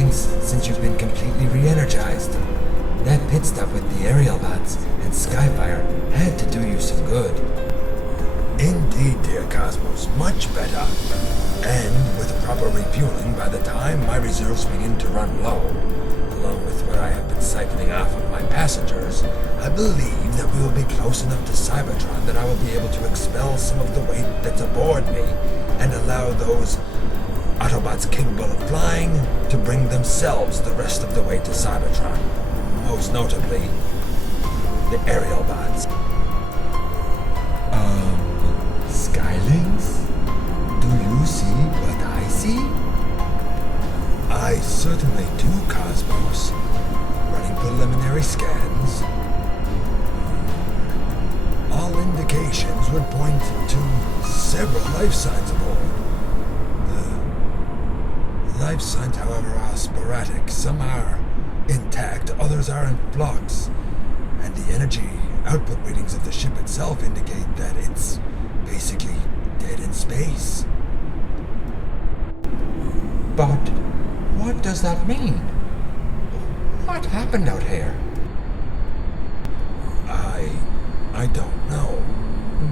Skylynx since you've been completely re-energized. That pit stop with the aerial bots and Skyfire had to do you some good. Indeed, dear Cosmos, much better. And with proper refueling, by the time my reserves begin to run low, along with what I have been siphoning off of my passengers, I believe that we will be close enough to Cybertron that I will be able to expel some of the weight that's aboard me and allow those Autobots capable of flying to bring themselves the rest of the way to Cybertron. Most notably, the aerial bots. Skylynx? Do you see what I see? I certainly do, Cosmos. Running preliminary scans. All indications would point to several life signs aboard. The life signs, however, are sporadic. Some are intact, others are in flux. And the energy output readings of the ship itself indicate that it's basically dead in space. But what does that mean? What happened out here? I don't know,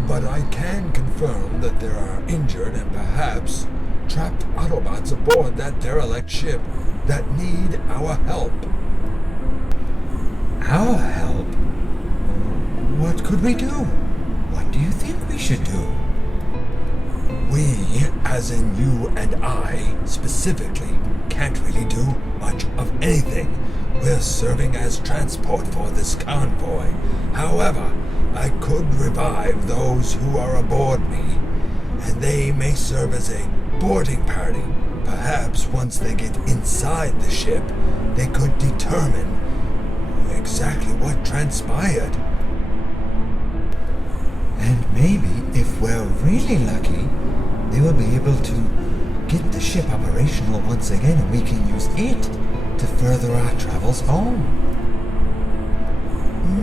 but I can confirm that there are injured and perhaps trapped Autobots aboard that derelict ship that need our help. Our help? What could we do? What do you think we should do? We, as in you and I, specifically, can't really do much of anything. We're serving as transport for this convoy. However, I could revive those who are aboard me, and they may serve as a boarding party. Perhaps once they get inside the ship, they could determine exactly what transpired. And maybe, if we're really lucky, they will be able to get the ship operational once again and we can use it to further our travels home.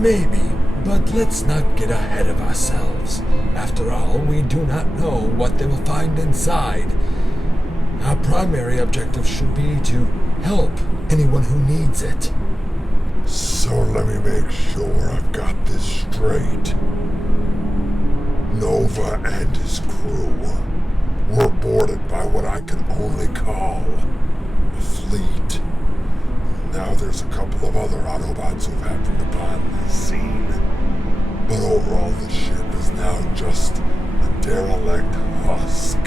Maybe, but let's not get ahead of ourselves. After all, we do not know what they will find inside. Our primary objective should be to help anyone who needs it. So let me make sure I've got this straight. Nova and his crew were boarded by what I can only call a fleet. Now there's a couple of other Autobots who've happened upon the scene. But overall the ship is now just a derelict husk.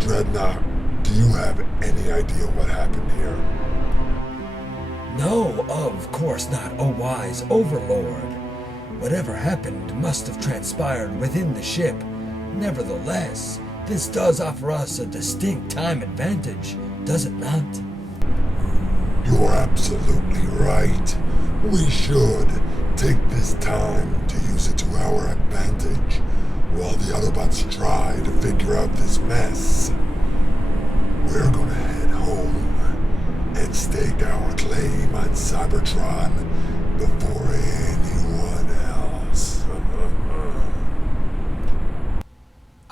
Dreadnought, do you have any idea what happened here? No, of course not, O wise Overlord. Whatever happened must have transpired within the ship. Nevertheless, this does offer us a distinct time advantage, does it not? You're absolutely right. We should take this time to use it to our advantage while the Autobots try to figure out this mess. We're gonna head home and stake our claim on Cybertron before anyone else.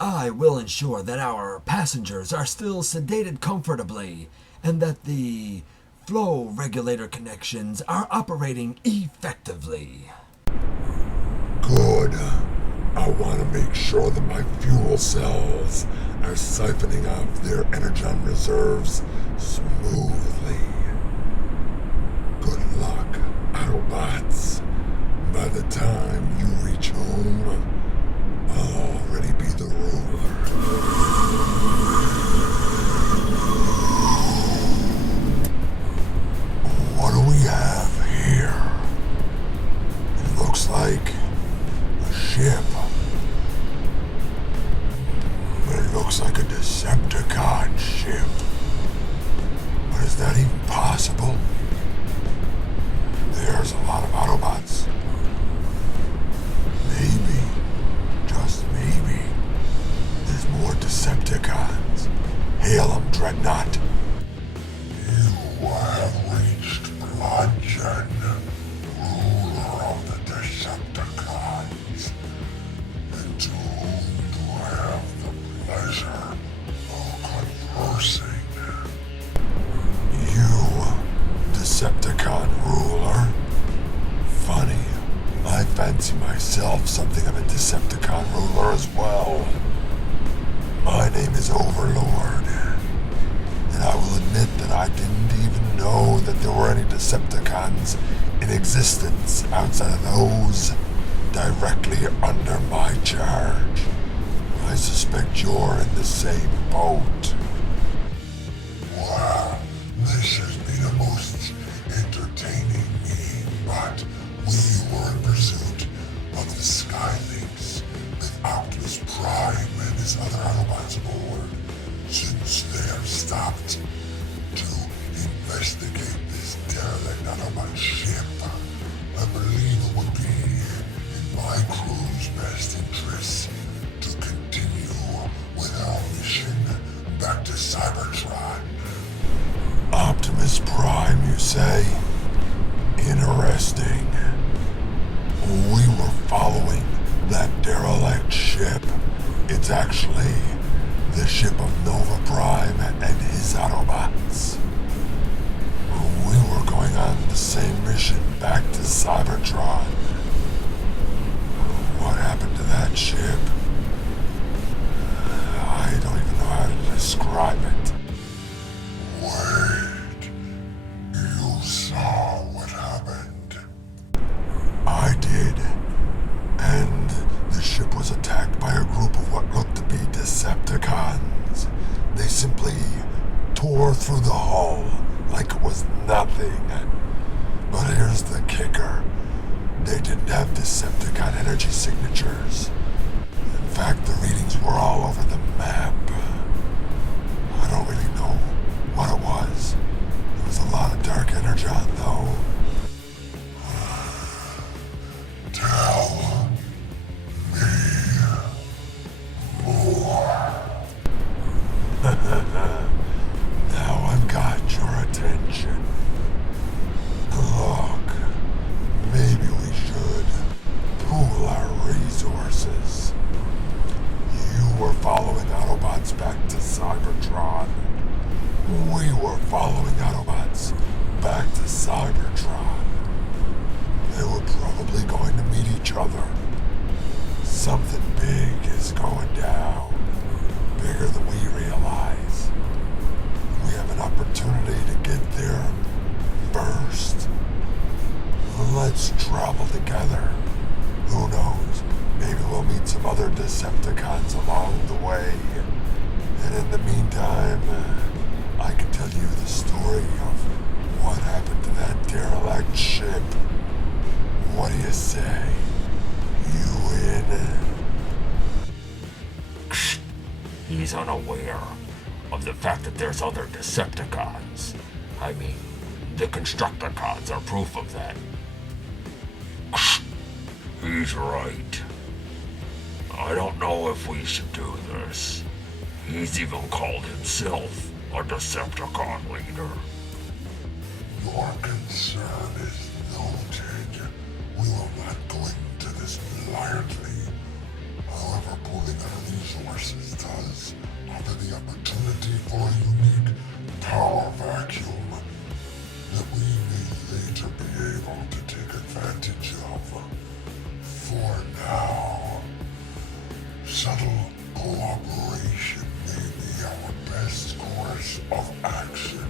I will ensure that our passengers are still sedated comfortably and that the flow regulator connections are operating effectively. Good. I want to make sure that my fuel cells are siphoning off their energon reserves smoothly. Good luck, Autobots. By the time you reach home, I'll already be the ruler. What do we have here? It looks like a ship. But it looks like a Decepticon ship. But is that even possible? There's a lot of Autobots. Maybe, just maybe, there's more Decepticons. Hail them, Dreadnought. You have reached Bludgeon, ruler of the Decepticons, and to whom do I have the pleasure of conversing? Decepticons in existence outside of those directly under my charge. I suspect you're in the same boat. Wow, this has been a most entertaining meeting, but we were in pursuit of the Skylynx with Optimus Prime and his other Autobots aboard. Since they have stopped to investigate this derelict Autobot ship, I believe it would be in my crew's best interest to continue with our mission back to Cybertron. Optimus Prime, you say? Interesting. We were following that derelict ship. It's actually the ship of Nova Prime and his Autobots. We were going on the same mission back to Cybertron. What happened to that ship? I don't even know how to describe it. Wait, you saw what happened? I did. And the ship was attacked by a group of what looked to be Decepticons. They simply tore through the hull like it was nothing. But here's the kicker. They didn't have Decepticon energy signatures. In fact, the readings were all over the map. I don't really know what it was. There was a lot of dark energon, though. Tell me more. Now I've got your attention. Look, maybe we should pool our resources. You were following Autobots back to Cybertron. We were following Autobots back to Cybertron. They were probably going to meet each other. Something big is going down. Bigger than we realize. We have an opportunity to get there first. Let's travel together. Who knows? Maybe we'll meet some other Decepticons along the way. And in the meantime, I can tell you the story of what happened to that derelict ship. What do you say? You in? He's unaware of the fact that there's other Decepticons. I mean, the Constructicons are proof of that. He's right. I don't know if we should do this. He's even called himself a Decepticon leader. Your concern is noted. We will not go into this blindly. However, pulling our resources does offer the opportunity for a unique power vacuum that we may later be able to take advantage of. For now, subtle cooperation may be our best course of action.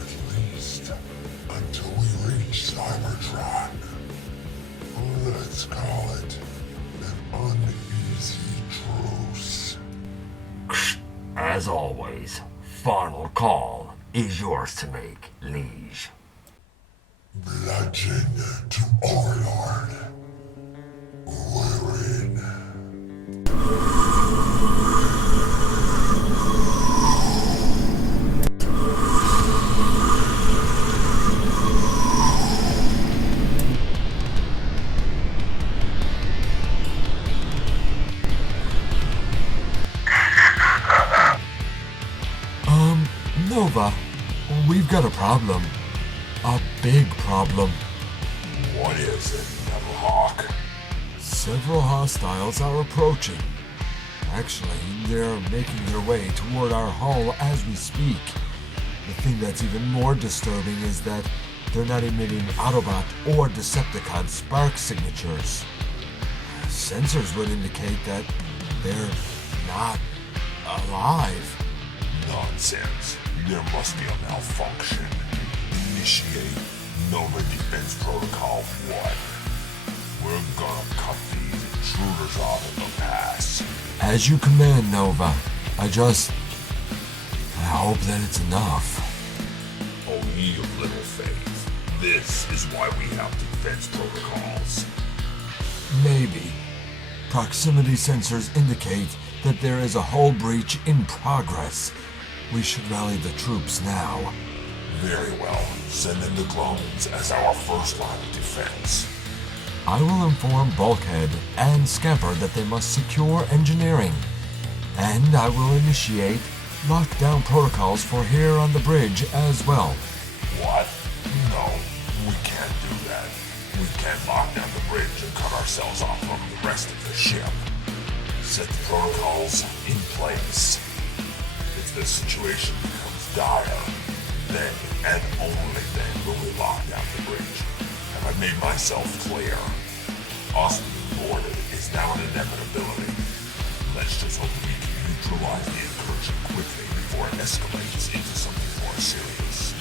At least until we reach Cybertron. Let's call it an uneasy truce. As always, final call is yours to make, liege. Bludgeon to Overlord. We're in. Nova, we've got a problem. A big problem. What is it, Metal Hawk? Several hostiles are approaching. Actually, they're making their way toward our hull as we speak. The thing that's even more disturbing is that they're not emitting Autobot or Decepticon spark signatures. Sensors would indicate that they're not alive. Nonsense. There must be a malfunction. Initiate Nova Defense Protocol 1. We're gonna cut these intruders off in the pass. As you command, Nova. I hope that it's enough. Oh, ye of little faith. This is why we have defense protocols. Maybe. Proximity sensors indicate that there is a hull breach in progress. We should rally the troops now. Very well. Send in the clones as our first line of defense. I will inform Bulkhead and Scamper that they must secure engineering. And I will initiate lockdown protocols for here on the bridge as well. What? No, we can't do that. We can't lock down the bridge and cut ourselves off from the rest of the ship. Set the protocols in place. If the situation becomes dire, then and only then will we lock down the bridge. Have I made myself clear? Us being boarded is now an inevitability. Let's just hope we can neutralize the incursion quickly before it escalates into something more serious.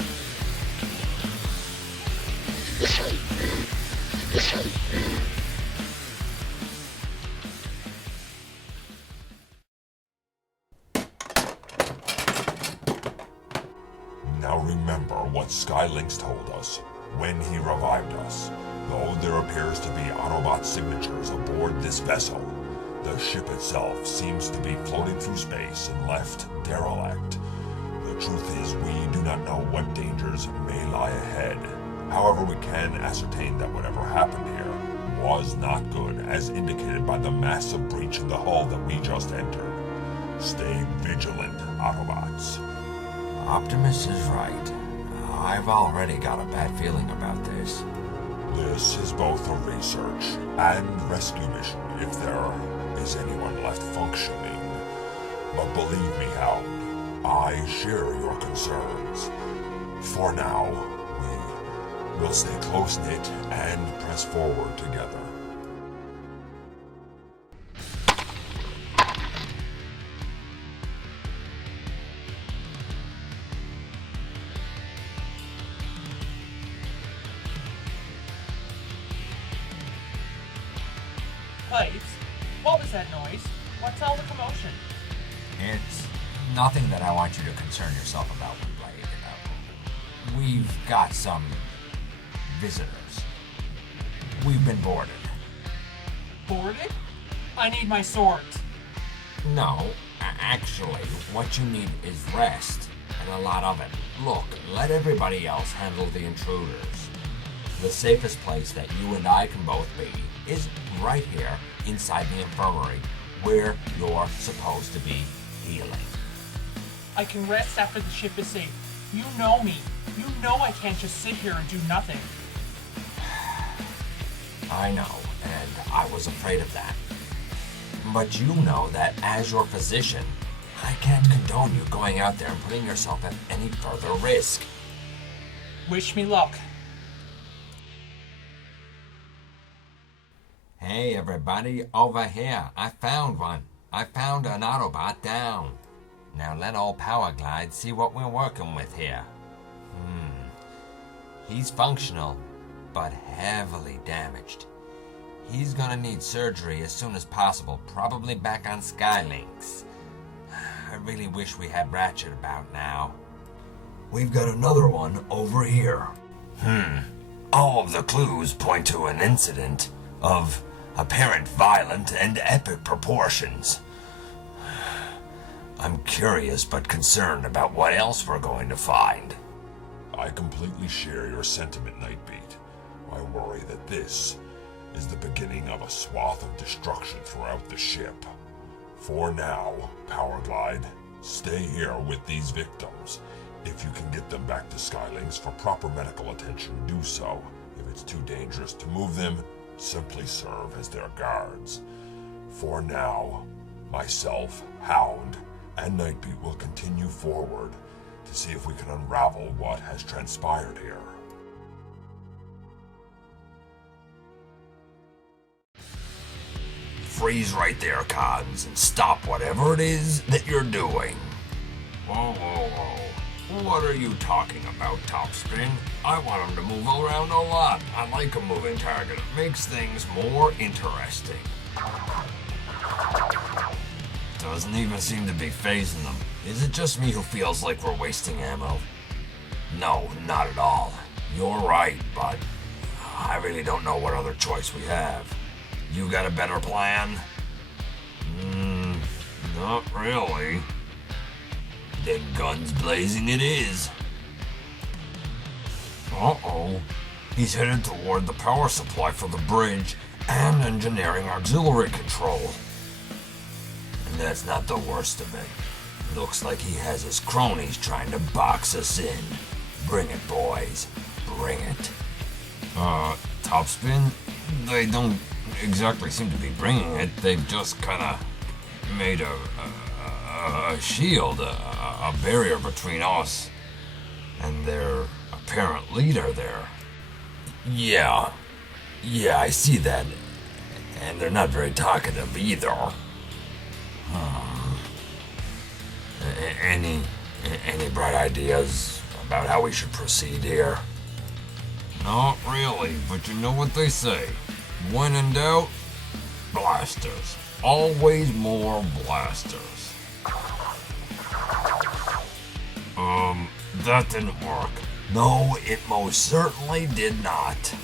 Now remember what Skylynx told us when he revived us. Though there appears to be Autobot signatures aboard this vessel, the ship itself seems to be floating through space and left derelict. The truth is, we do not know what dangers may lie ahead. However, we can ascertain that whatever happened here was not good, as indicated by the massive breach in the hull that we just entered. Stay vigilant, Autobots. Optimus is right. I've already got a bad feeling about this. This is both a research and rescue mission, if there is anyone left functioning. But believe me, Hound, I share your concerns. For now, we will stay close-knit and press forward together. Pipes? What was that noise? What's all the commotion? It's nothing that I want you to concern yourself about, Blade. We've got some visitors. We've been boarded. Boarded? I need my swords. No, actually, what you need is rest, and a lot of it. Look, let everybody else handle the intruders. The safest place that you and I can both be is right here inside the infirmary, where you're supposed to be healing. I can rest after the ship is safe. You know me. You know I can't just sit here and do nothing. I know, and I was afraid of that. But you know that as your physician, I can't condone you going out there and putting yourself at any further risk. Wish me luck. Hey everybody, over here. I found one. I found an Autobot down. Now let old Power Glide see what we're working with here. He's functional, but heavily damaged. He's gonna need surgery as soon as possible, probably back on Skylynx. I really wish we had Ratchet about now. We've got another one over here. All of the clues point to an incident of apparent violent and epic proportions. I'm curious but concerned about what else we're going to find. I completely share your sentiment, Nightbeat. I worry that this is the beginning of a swath of destruction throughout the ship. For now, Powerglide, stay here with these victims. If you can get them back to Skylynx for proper medical attention, do so. If it's too dangerous to move them, simply serve as their guards. For now, myself, Hound, and Nightbeat will continue forward to see if we can unravel what has transpired here. Freeze right there, Cons, and stop whatever it is that you're doing. Whoa, whoa, whoa. What are you talking about, Topspin? I want him to move around a lot. I like a moving target. It makes things more interesting. Doesn't even seem to be phasing them. Is it just me who feels like we're wasting ammo? No, not at all. You're right, but I really don't know what other choice we have. You got a better plan? Not really. Then guns blazing it is. Uh-oh. He's headed toward the power supply for the bridge and engineering auxiliary control. And that's not the worst of it. Looks like he has his cronies trying to box us in. Bring it, boys. Bring it. Topspin? They don't exactly seem to be bringing it. They've just kinda made a shield, a barrier between us and their apparent leader there. Yeah, I see that. And they're not very talkative either. Any bright ideas about how we should proceed here? Not really, but you know what they say. When in doubt, blasters. Always more blasters. That didn't work. No, it most certainly did not.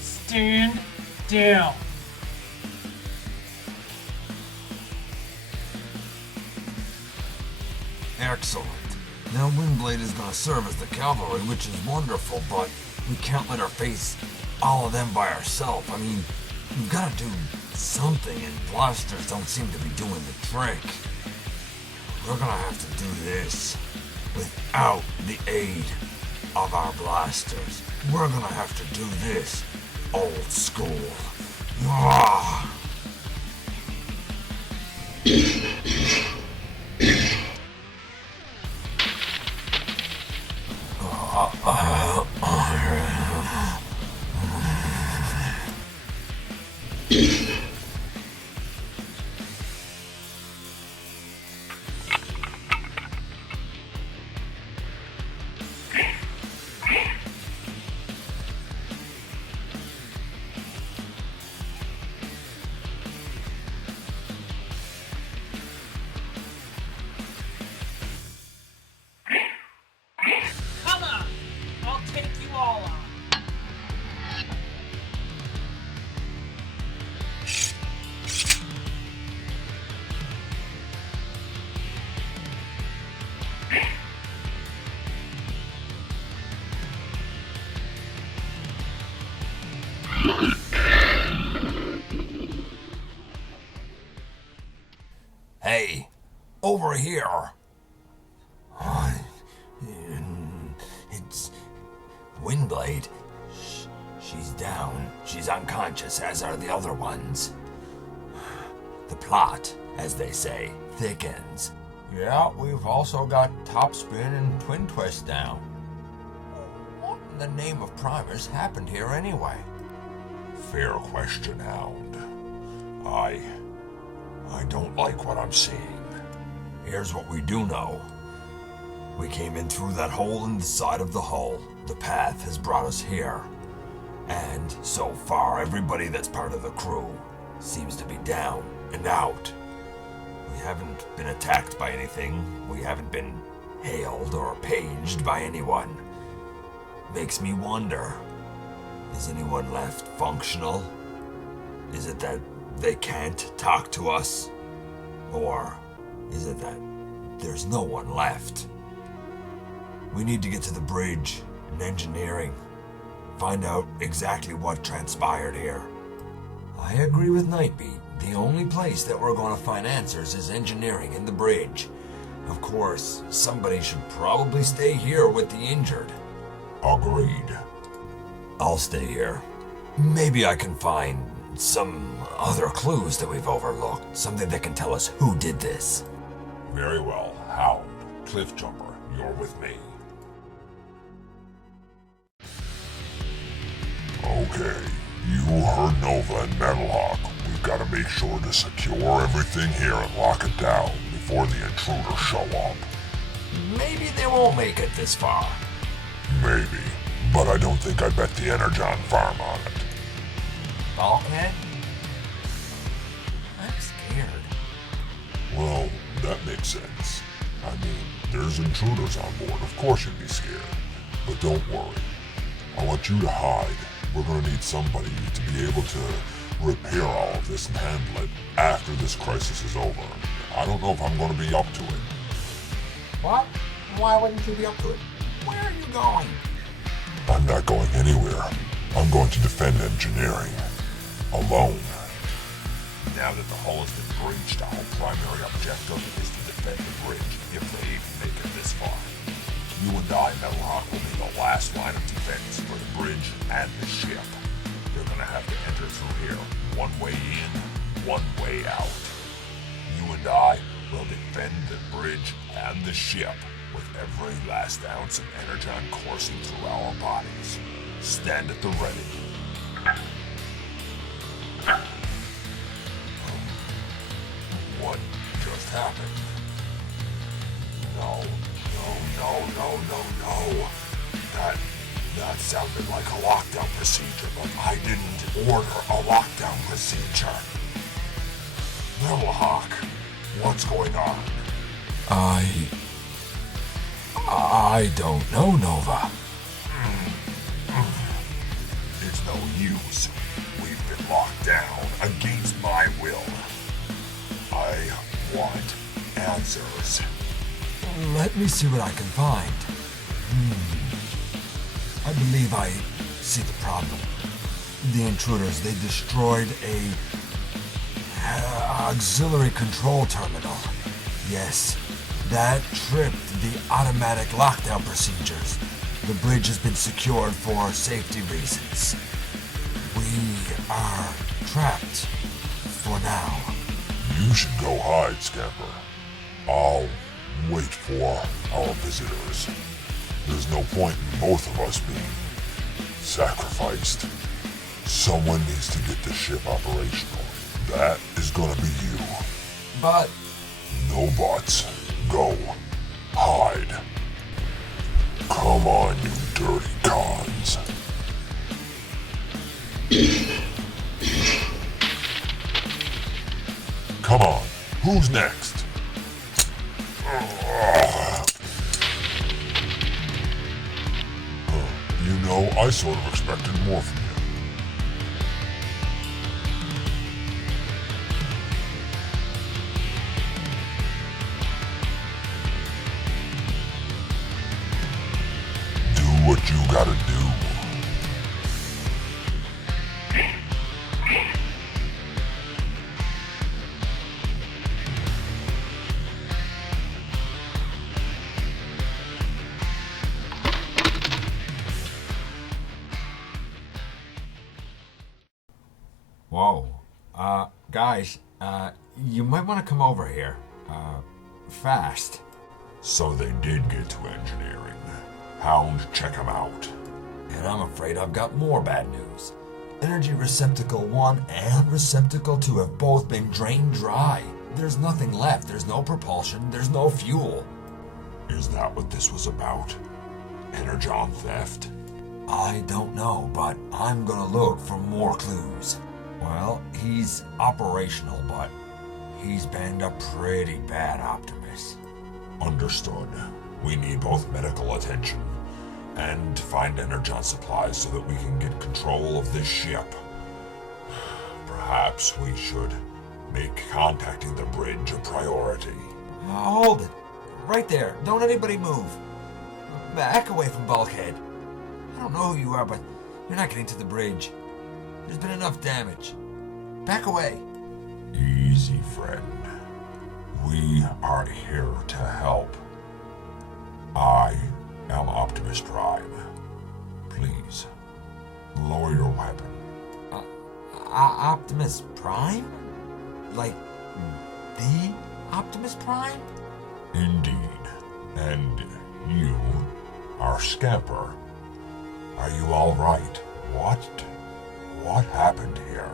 Stand down. Excellent. Now Windblade is going to serve as the cavalry, which is wonderful, but we can't let her face all of them by ourselves. I mean, we've got to do something, and blasters don't seem to be doing the trick. We're going to have to do this without the aid of our blasters. We're going to have to do this old school. Ah. Come on! I'll take you all on. Hey, over here. It's Windblade. She's down. She's unconscious, as are the other ones. The plot, as they say, thickens. Yeah, we've also got Topspin and Twin Twist down. What in the name of Primers happened here anyway? Fair question, Hound. I don't like what I'm seeing. Here's what we do know. We came in through that hole in the side of the hull. The path has brought us here. And so far, everybody that's part of the crew seems to be down and out. We haven't been attacked by anything. We haven't been hailed or paged by anyone. Makes me wonder, is anyone left functional? Is it that they can't talk to us? Or is it that there's no one left? We need to get to the bridge and engineering. Find out exactly what transpired here. I agree with Nightbeat. The only place that we're going to find answers is engineering and the bridge. Of course, somebody should probably stay here with the injured. Agreed. I'll stay here. Maybe I can find some other clues that we've overlooked. Something that can tell us who did this. Very well, Hound. Cliffjumper, you're with me. Okay, you heard Nova and Metalhawk. We We've got to make sure to secure everything here and lock it down before the intruders show up. Maybe they won't make it this far. Maybe, but I don't think I bet the Energon farm on it. Bulkhead? I'm scared. Well, that makes sense. I mean, there's intruders on board. Of course you'd be scared. But don't worry. I want you to hide. We're going to need somebody to be able to repair all of this and handle it after this crisis is over. I don't know if I'm going to be up to it. What? Why wouldn't you be up to it? Where are you going? I'm not going anywhere. I'm going to defend engineering. Alone. Now that the hull has been breached, our primary objective is to defend the bridge if they even make it this far. You and I, Metalhawk, will be the last line of defense for the bridge and the ship. They're gonna have to enter through here. One way in, one way out. You and I will defend the bridge and the ship with every last ounce of energon coursing through our bodies. Stand at the ready. What just happened? No. That sounded like a lockdown procedure, but I didn't order a lockdown procedure. Metalhawk, what's going on? I don't know, Nova. It's no use. We've been locked down against my will. I want answers. Let me see what I can find. I believe I see the problem. The intruders, they destroyed a auxiliary control terminal. Yes, that tripped the automatic lockdown procedures. The bridge has been secured for safety reasons. We are trapped for now. You should go hide, Scamper. I'll wait for our visitors. There's no point in both of us being sacrificed. Someone needs to get the ship operational. That is gonna be you. But No buts. Go. Hide. Come on, you dirty cons. Come on. Who's next? You know, I sort of expected more from you. Do what you gotta do. Whoa. Guys, you might want to come over here. Fast. So they did get to engineering. Hound, check them out. And I'm afraid I've got more bad news. Energy Receptacle 1 and Receptacle 2 have both been drained dry. There's nothing left. There's no propulsion. There's no fuel. Is that what this was about? Energon theft? I don't know, but I'm gonna look for more clues. Well, he's operational, but he's banged up pretty bad, Optimus. Understood. We need both medical attention and to find energon supplies so that we can get control of this ship. Perhaps we should make contacting the bridge a priority. Hold it. Right there. Don't anybody move. Back away from Bulkhead. I don't know who you are, but you're not getting to the bridge. There's been enough damage. Back away. Easy, friend. We are here to help. I am Optimus Prime. Please, lower your weapon. Optimus Prime? Like, the Optimus Prime? Indeed. And you are Scamper. Are you all right? What happened here?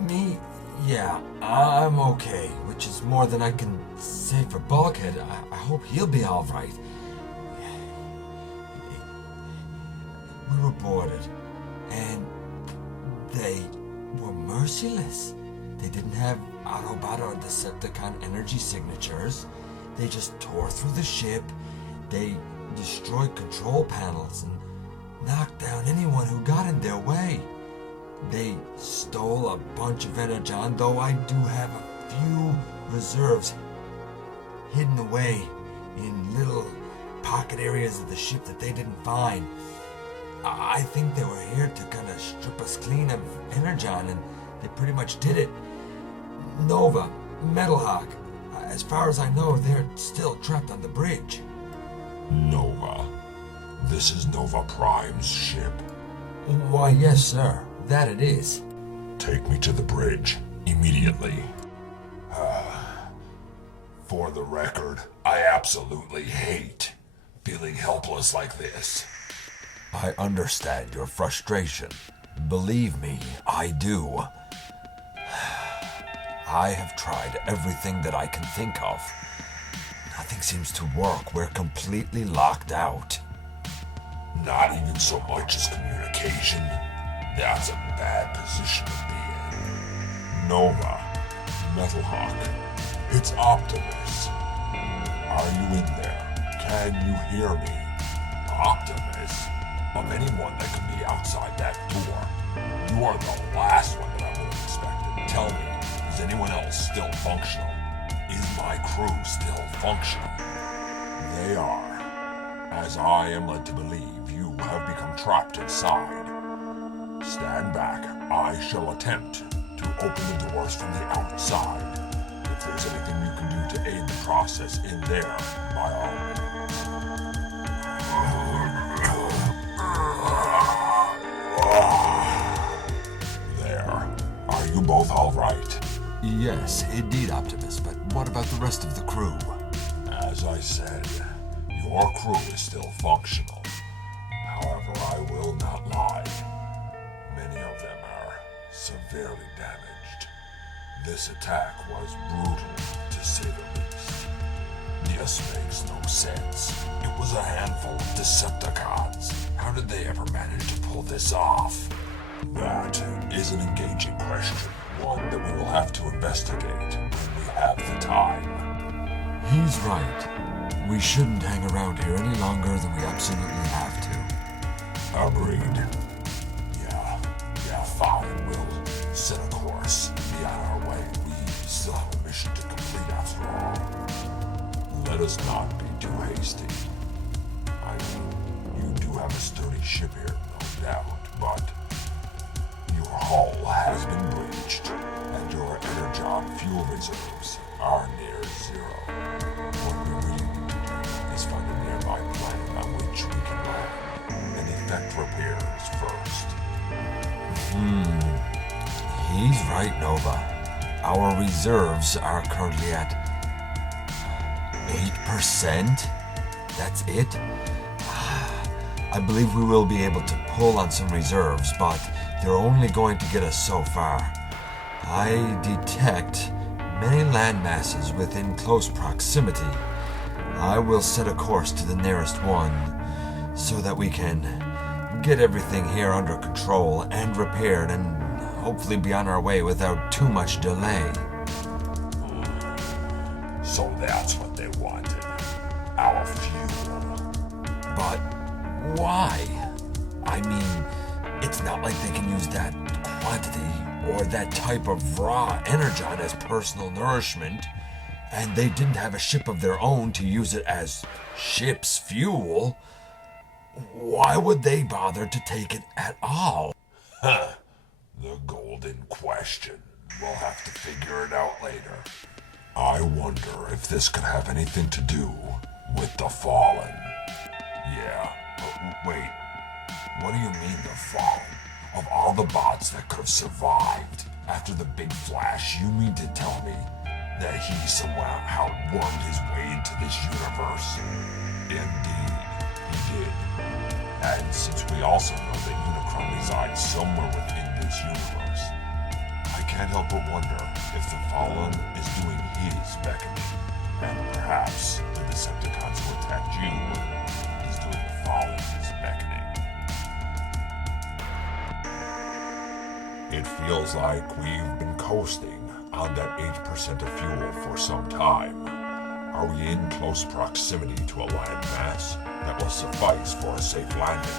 Me? Yeah, I'm okay, which is more than I can say for Bulkhead. I hope he'll be alright. We were boarded, and they were merciless. They didn't have Autobot or Decepticon energy signatures. They just tore through the ship. They destroyed control panels and knocked down anyone who got in their way. They stole a bunch of energon, though I do have a few reserves hidden away in little pocket areas of the ship that they didn't find. I think they were here to kind of strip us clean of energon, and they pretty much did it. Nova, Metalhawk, as far as I know, they're still trapped on the bridge. Nova. This is Nova Prime's ship. Why, yes, sir. That it is. Take me to the bridge, immediately. For the record, I absolutely hate feeling helpless like this. I understand your frustration. Believe me, I do. I have tried everything that I can think of. Nothing seems to work. We're completely locked out. Not even so much as communication. That's a bad position to be in. Nova, Metalhawk, it's Optimus. Are you in there? Can you hear me? Optimus? Of anyone that could be outside that door, you are the last one that I would have expected. Tell me, is anyone else still functional? Is my crew still functional? They are. As I am led to believe, you have become trapped inside. Stand back. I shall attempt to open the doors from the outside. If there's anything you can do to aid the process in there, by all means. There. Are you both all right? Yes, indeed, Optimus, but what about the rest of the crew? As I said, your crew is still functional. However, I will not lie. Many of them are severely damaged. This attack was brutal, to say the least. This makes no sense. It was a handful of Decepticons. How did they ever manage to pull this off? That is an engaging question, one that we will have to investigate when we have the time. He's right. We shouldn't hang around here any longer than we absolutely have to. Agreed. Yeah, fine. We'll set a course. Be on our way. We still have a mission to complete after all. Let us not be too hasty. I mean, you do have a sturdy ship here, no doubt, but your hull has been breached, and your energon fuel reserves are near zero. What we really need to do is find a nearby planet on which we can land and effect repairs first. He's right, Nova. Our reserves are currently at 8%? That's it? I believe we will be able to pull on some reserves, but they're only going to get us so far. I detect many land masses within close proximity. I will set a course to the nearest one so that we can get everything here under control and repaired and hopefully be on our way without too much delay. So that's what they wanted. Our fuel. But why? I mean, it's not like they can use that quantity or that type of raw energon as personal nourishment, and they didn't have a ship of their own to use it as ship's fuel. Why would they bother to take it at all? Huh. The golden question. We'll have to figure it out later. I wonder if this could have anything to do with the Fallen. Yeah, but wait. What do you mean the Fallen? Of all the bots that could have survived after the big flash, you mean to tell me that he somehow wormed his way into this universe? Indeed, he did. And since we also know that Unicron resides somewhere within this universe, I can't help but wonder if the Fallen is doing his beckoning. And perhaps the Decepticons who attacked you is doing the Fallen's beckoning. It feels like we've been coasting on that 8% of fuel for some time. Are we in close proximity to a land mass that will suffice for a safe landing?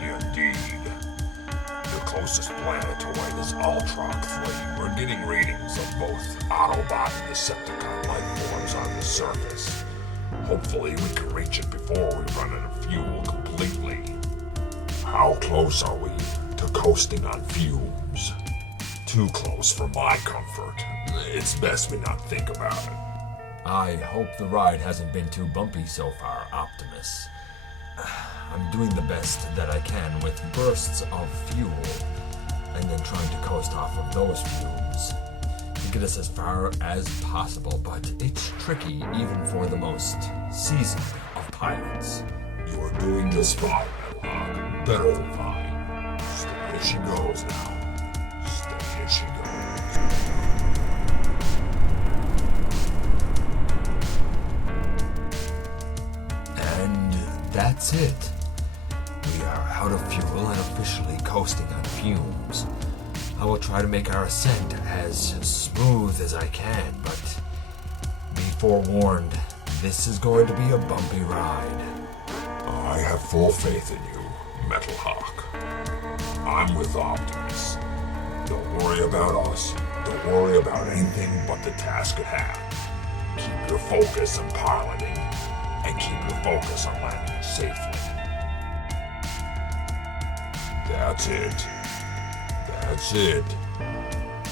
Indeed. The closest planetoid is Ultron 3. We're getting readings of both Autobot and Decepticon life forms on the surface. Hopefully we can reach it before we run out of fuel completely. How close are we to coasting on fumes? Too close for my comfort. It's best we not think about it. I hope the ride hasn't been too bumpy so far, Optimus. I'm doing the best that I can with bursts of fuel, and then trying to coast off of those fumes to get us as far as possible, but it's tricky even for the most seasoned of pilots. You're doing just fine, Metalhawk. Better than fine. Steady as she goes now. Steady as she goes. And that's it. We are out of fuel and officially coasting on fumes. I will try to make our ascent as smooth as I can, but be forewarned, this is going to be a bumpy ride. I have full faith in you, Metalhawk. I'm with Optimus. Don't worry about us. Don't worry about anything but the task at hand. Keep your focus on piloting, and keep your focus on landing safely. That's it. That's it.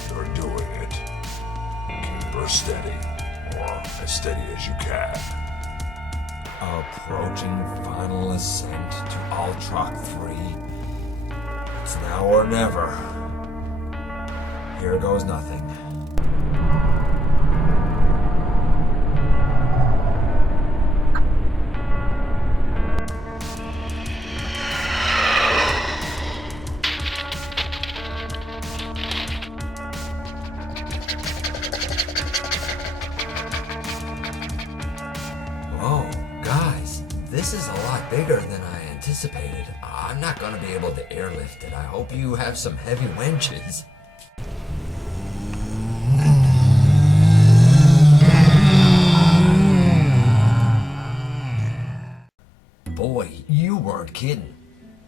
You're doing it. Keep her steady, or as steady as you can. Approaching final ascent to Ultron 3. It's now or never. Here goes nothing. This is a lot bigger than I anticipated. I'm not going to be able to airlift it. I hope you have some heavy winches. Boy, you weren't kidding.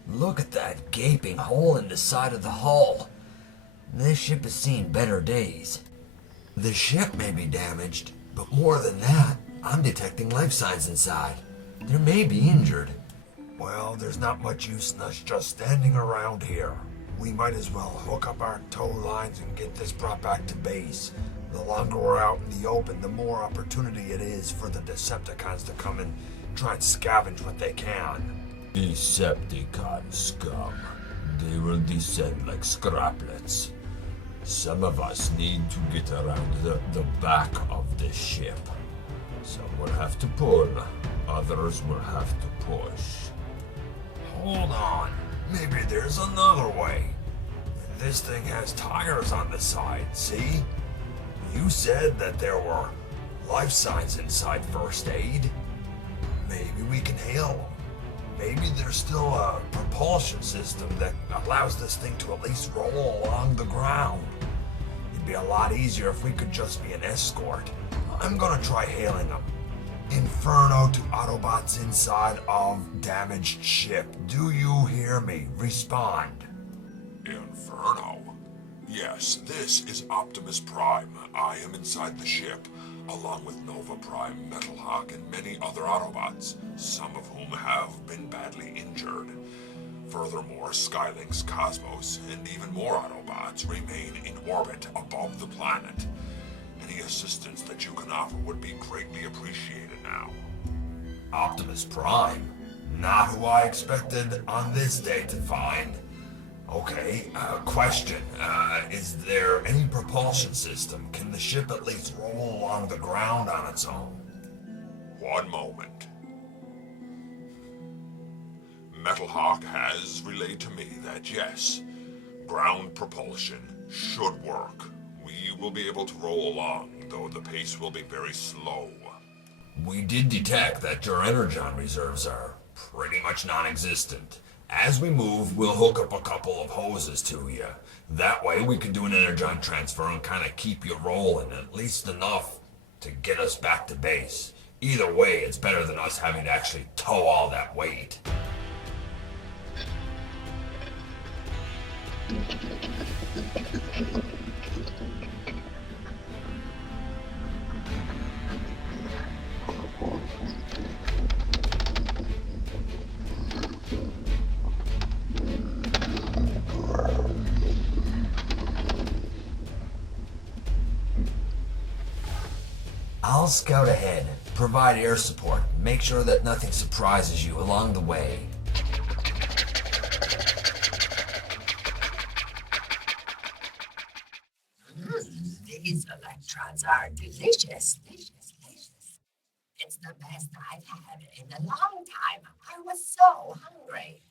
Look at that gaping hole in the side of the hull. This ship has seen better days. The ship may be damaged, but more than that, I'm detecting life signs inside. They may be injured. Well, there's not much use in us just standing around here. We might as well hook up our tow lines and get this brought back to base. The longer we're out in the open, the more opportunity it is for the Decepticons to come and try and scavenge what they can. Decepticon scum. They will descend like scraplets. Some of us need to get around the back of the ship. Some will have to pull, others will have to push. Hold on, maybe there's another way. This thing has tires on the side, see? You said that there were life signs inside first aid. Maybe we can hail them. Maybe there's still a propulsion system that allows this thing to at least roll along the ground. It'd be a lot easier if we could just be an escort. I'm gonna try hailing them. Inferno to Autobots inside of damaged ship. Do you hear me? Respond. Inferno? Yes, this is Optimus Prime. I am inside the ship, along with Nova Prime, Metalhawk, and many other Autobots, some of whom have been badly injured. Furthermore, Skylynx, Cosmos, and even more Autobots remain in orbit above the planet. Any assistance that you can offer would be greatly appreciated now. Optimus Prime? Not who I expected on this day to find. Okay, question. Is there any propulsion system? Can the ship at least roll along the ground on its own? One moment. Metalhawk has relayed to me that yes, ground propulsion should work. will be able to roll along, though the pace will be very slow. We did detect that your energon reserves are pretty much non-existent. As we move, we'll hook up a couple of hoses to you. That way we can do an energon transfer and kind of keep you rolling, at least enough to get us back to base. Either way, it's better than us having to actually tow all that weight. I'll scout ahead, provide air support, make sure that nothing surprises you along the way. These electrons are delicious. It's the best I've had in a long time. I was so hungry.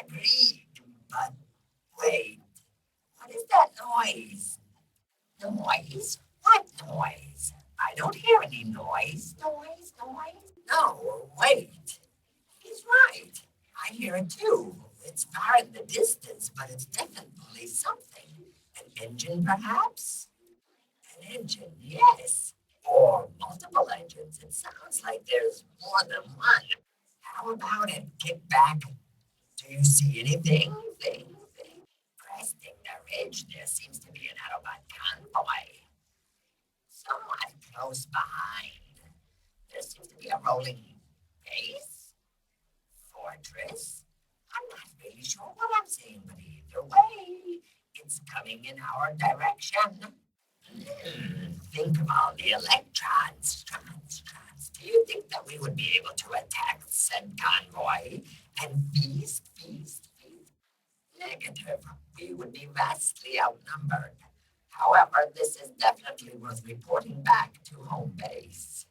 Agreed, but wait. What is that noise? Noise? What noise? I don't hear any noise. Noise? No, wait. He's right. I hear it too. It's far in the distance, but it's definitely something. An engine, perhaps? An engine, yes. Or multiple engines. It sounds like there's more than one. How about it? Kick back. Do you see anything? Cresting the ridge, there seems to be an Autobot convoy. Somewhat close behind. There seems to be a rolling base. Fortress. I'm not really sure what I'm seeing, but either way, it's coming in our direction. Think of all the electrons. Do you think that we would be able to attack said convoy and feast? Negative. We would be vastly outnumbered. However, this is definitely worth reporting back to home base.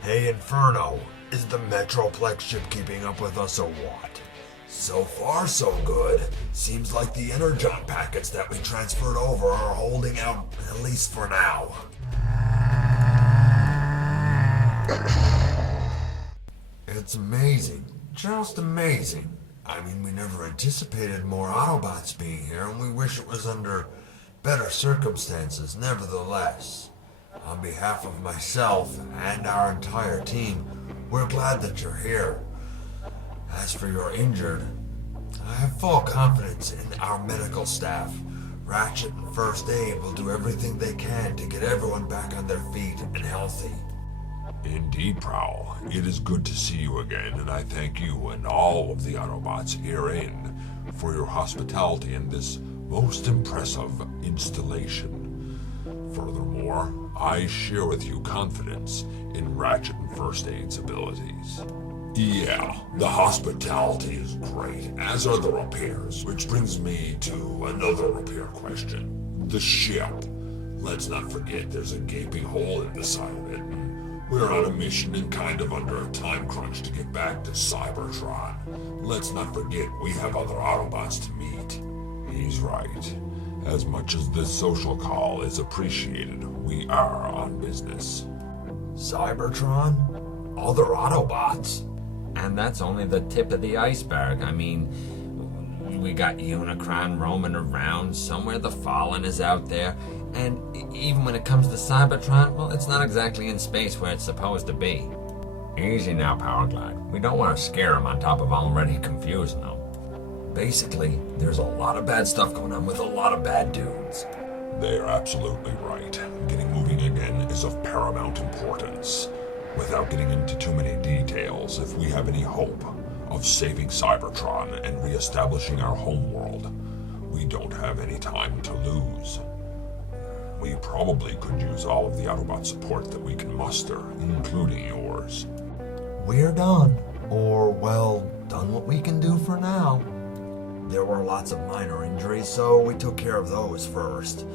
Hey Inferno, is the Metroplex ship keeping up with us or what? So far so good. Seems like the energon packets that we transferred over are holding out, at least for now. It's amazing. Just amazing. I mean, we never anticipated more Autobots being here, and we wish it was under better circumstances, nevertheless. On behalf of myself and our entire team, we're glad that you're here. As for your injured, I have full confidence in our medical staff. Ratchet and First Aid will do everything they can to get everyone back on their feet and healthy. Indeed, Prowl. It is good to see you again, and I thank you and all of the Autobots herein for your hospitality in this most impressive installation. Furthermore, I share with you confidence in Ratchet and First Aid's abilities. Yeah, the hospitality is great, as are the repairs, which brings me to another repair question. The ship. Let's not forget there's a gaping hole in the side of it. We're on a mission and kind of under a time crunch to get back to Cybertron. Let's not forget we have other Autobots to meet. He's right. As much as this social call is appreciated, we are on business. Cybertron? Other Autobots? And that's only the tip of the iceberg. I mean, we got Unicron roaming around. Somewhere the Fallen is out there. And even when it comes to Cybertron, well, it's not exactly in space where it's supposed to be. Easy now, Powerglide. We don't want to scare him on top of already confusing them. Basically, there's a lot of bad stuff going on with a lot of bad dudes. They are absolutely right. Getting moving again is of paramount importance. Without getting into too many details, if we have any hope of saving Cybertron and reestablishing our homeworld, we don't have any time to lose. We probably could use all of the Autobot support that we can muster, including yours. We're done. Or, well, done what we can do for now. There were lots of minor injuries, so we took care of those first.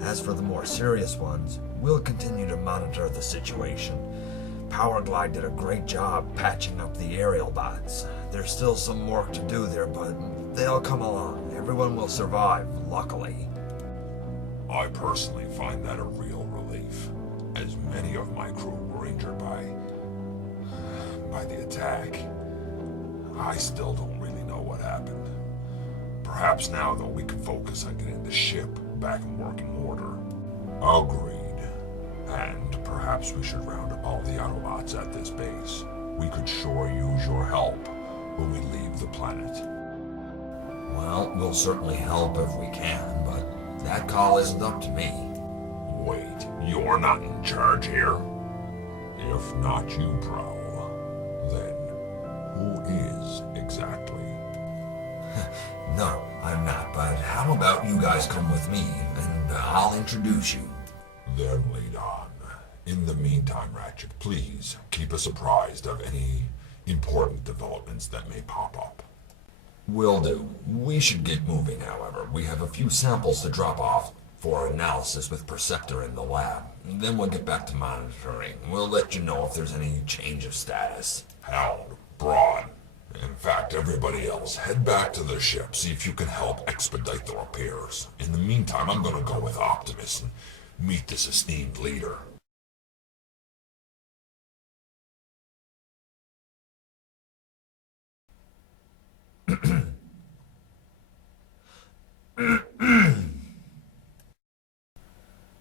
As for the more serious ones, we'll continue to monitor the situation. Powerglide did a great job patching up the aerial bots. There's still some work to do there, but they'll come along. Everyone will survive, luckily. I personally find that a real relief, as many of my crew were injured by the attack. I still don't really know what happened. Perhaps now, though, we can focus on getting the ship back in working order. Agreed. And perhaps we should round up all the Autobots at this base. We could sure use your help when we leave the planet. Well, we'll certainly help if we can, but that call isn't up to me. Wait, you're not in charge here? If not you, Prowl, then who is exactly? No, I'm not, but how about you guys come with me, and I'll introduce you. Then lead on. In the meantime, Ratchet, please keep us apprised of any important developments that may pop up. Will do. We should get moving, however. We have a few samples to drop off for analysis with Perceptor in the lab. Then we'll get back to monitoring. We'll let you know if there's any change of status. Hound, Broad, in fact, everybody else, head back to the ship, see if you can help expedite the repairs. In the meantime, I'm gonna go with Optimus and meet this esteemed leader.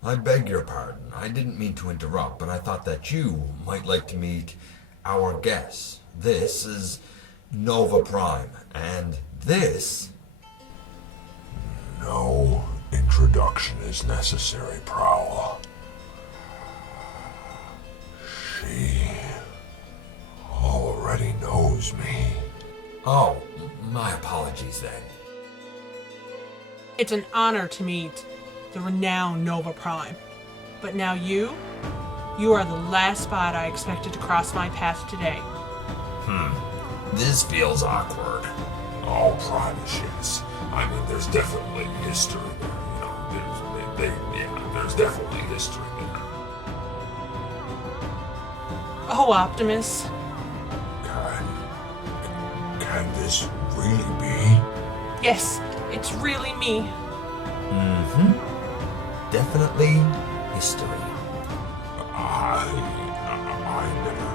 I beg your pardon. I didn't mean to interrupt, but I thought that you might like to meet our guests. This is Nova Prime, and this... No introduction is necessary, Prowl. She already knows me. Oh, my apologies then. It's an honor to meet the renowned Nova Prime. But now you are the last spot I expected to cross my path today. This feels awkward. Oh, Primus, yes. I mean, there's definitely history there. You know, there's definitely history there. Oh, Optimus. Can this really be? Yes, it's really me. Definitely history. I never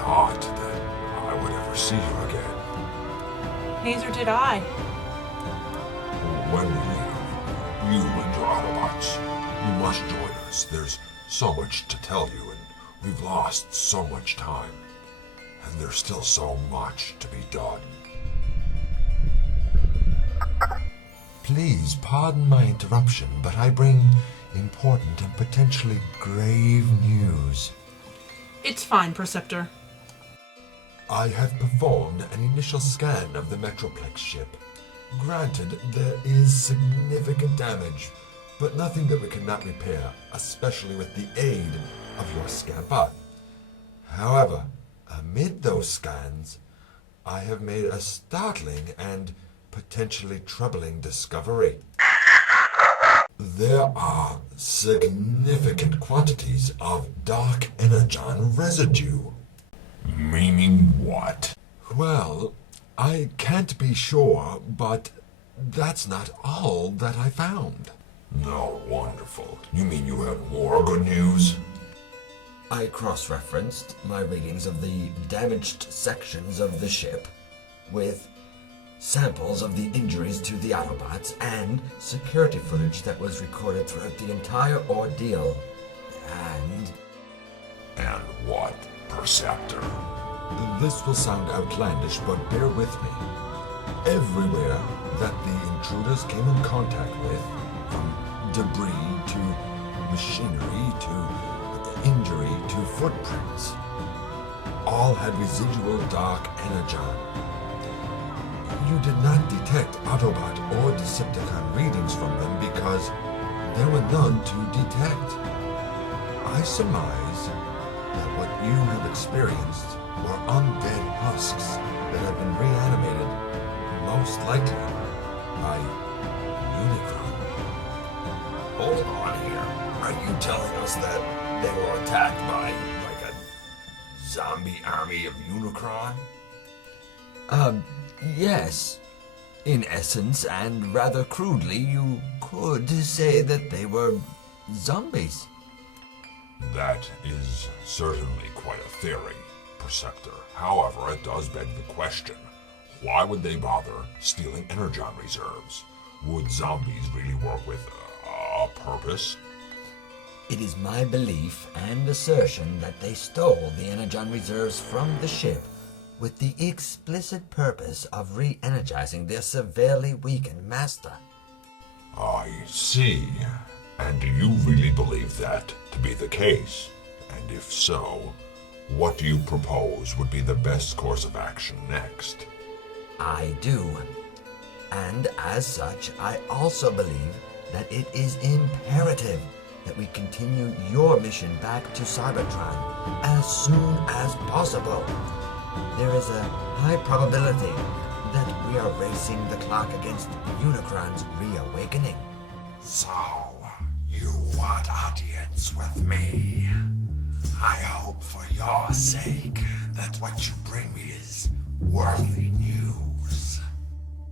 thought that I would ever see her again. Neither did I. When we leave, you and your Autobots, you must join us. There's so much to tell you, and we've lost so much time. And there's still so much to be done. Please pardon my interruption, but I bring important and potentially grave news. It's fine, Perceptor. I have performed an initial scan of the Metroplex ship. Granted, there is significant damage, but nothing that we cannot repair, especially with the aid of your GotBot. However, amid those scans, I have made a startling and potentially troubling discovery. There are significant quantities of dark energon residue. Meaning what? Well, I can't be sure, but that's not all that I found. No, wonderful. You mean you have more good news? I cross-referenced my readings of the damaged sections of the ship with samples of the injuries to the Autobots and security footage that was recorded throughout the entire ordeal. And what, Perceptor? This will sound outlandish, but bear with me. Everywhere that the intruders came in contact with, from debris to machinery to injury to footprints, all had residual dark energon. You did not detect Autobot or Decepticon readings from them because there were none to detect. I surmise that what you have experienced were undead husks that have been reanimated, most likely by Unicron. hold on here. Are you telling us that they were attacked by, like, a zombie army of Unicron? Yes. In essence, and rather crudely, you could say that they were zombies. That is certainly quite a theory, Perceptor. However, it does beg the question, why would they bother stealing energon reserves? Would zombies really work with a purpose? It is my belief and assertion that they stole the energon reserves from the ship with the explicit purpose of re-energizing their severely weakened master. I see. And do you really believe that to be the case? And if so, what do you propose would be the best course of action next? I do. And as such, I also believe that it is imperative that we continue your mission back to Cybertron as soon as possible. There is a high probability that we are racing the clock against Unicron's reawakening. So, you want audience with me? I hope for your sake that what you bring me is worthy news.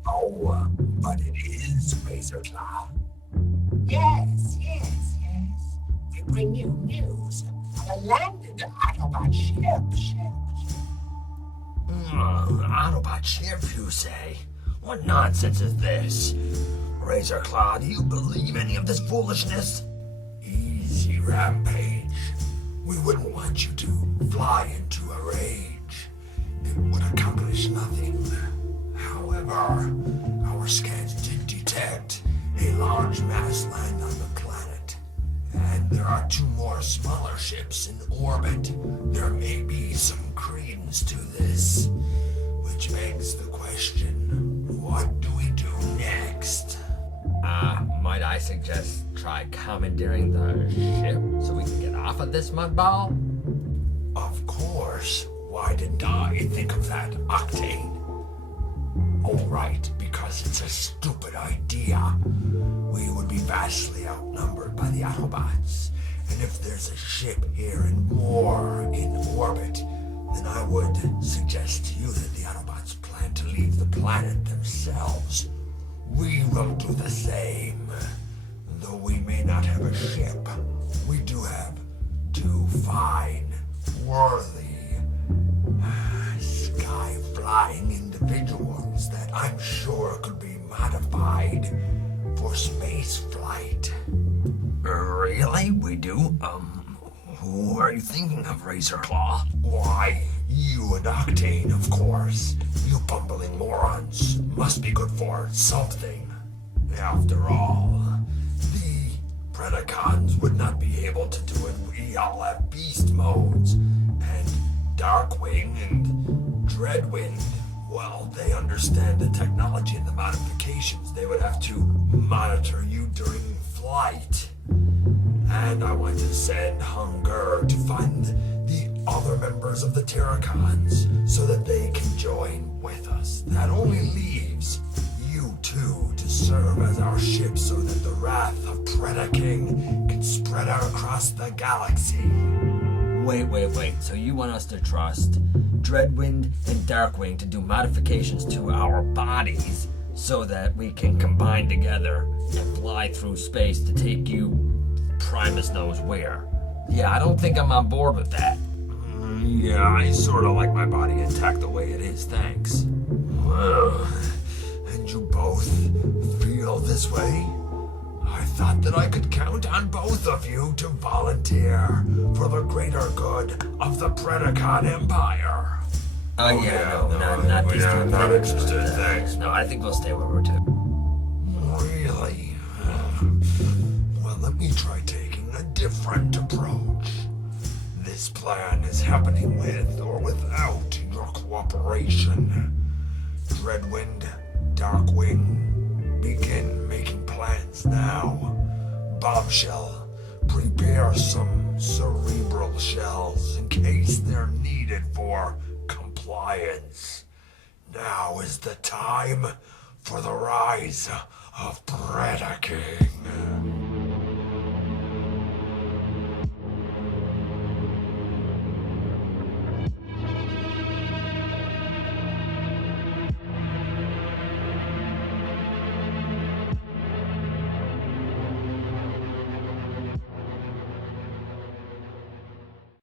Oh, but it is Razorclaw. Yes, yes, yes. We bring you news of a landed Autobot ship. Autobot ship, you say? What nonsense is this? Razorclaw, do you believe any of this foolishness? Easy, Rampage. We wouldn't want you to fly into a rage. It would accomplish nothing. However, our scans did detect a large mass land on the planet. And there are 2 more smaller ships in orbit. There may be some credence to this. Which begs the question, what do we do next? Might I suggest try commandeering the ship so we can get off of this mudball? Of course. Why didn't I think of that, Octane? Oh, right, because it's a stupid idea. We would be vastly outnumbered by the Autobots. And if there's a ship here and more in orbit, then I would suggest to you that the Autobots plan to leave the planet themselves. We will do the same. Though we may not have a ship, we do have 2 fine, worthy, sky-flying individuals that I'm sure could be modified for space flight. Really? We do? Who are you thinking of, Razorclaw? Why, you and Octane, of course. You bumbling morons must be good for something. After all, the Predacons would not be able to do it. We all have beast modes. And Darkwing and Dreadwind, well, they understand the technology and the modifications. They would have to monitor you during flight. And I want to send Hunger to find the other members of the Terracons so that they can join with us. That only leaves you 2 to serve as our ship so that the wrath of Predaking can spread out across the galaxy. Wait. So you want us to trust Dreadwind and Darkwing to do modifications to our bodies so that we can combine together and fly through space to take you Primus knows where? Yeah, I don't think I'm on board with that. Yeah, I sort of like my body intact the way it is, thanks. Well, and you both feel this way? I thought that I could count on both of you to volunteer for the greater good of the Predacon Empire. Not these two. I'm not interested, thanks. No, I think we'll stay where we're to. Really? Well, let me try taking a different approach. This plan is happening with or without your cooperation. Dreadwind, Darkwing, begin making plans now. Bombshell, prepare some cerebral shells in case they're needed for compliance. Now is the time for the rise of Predaking.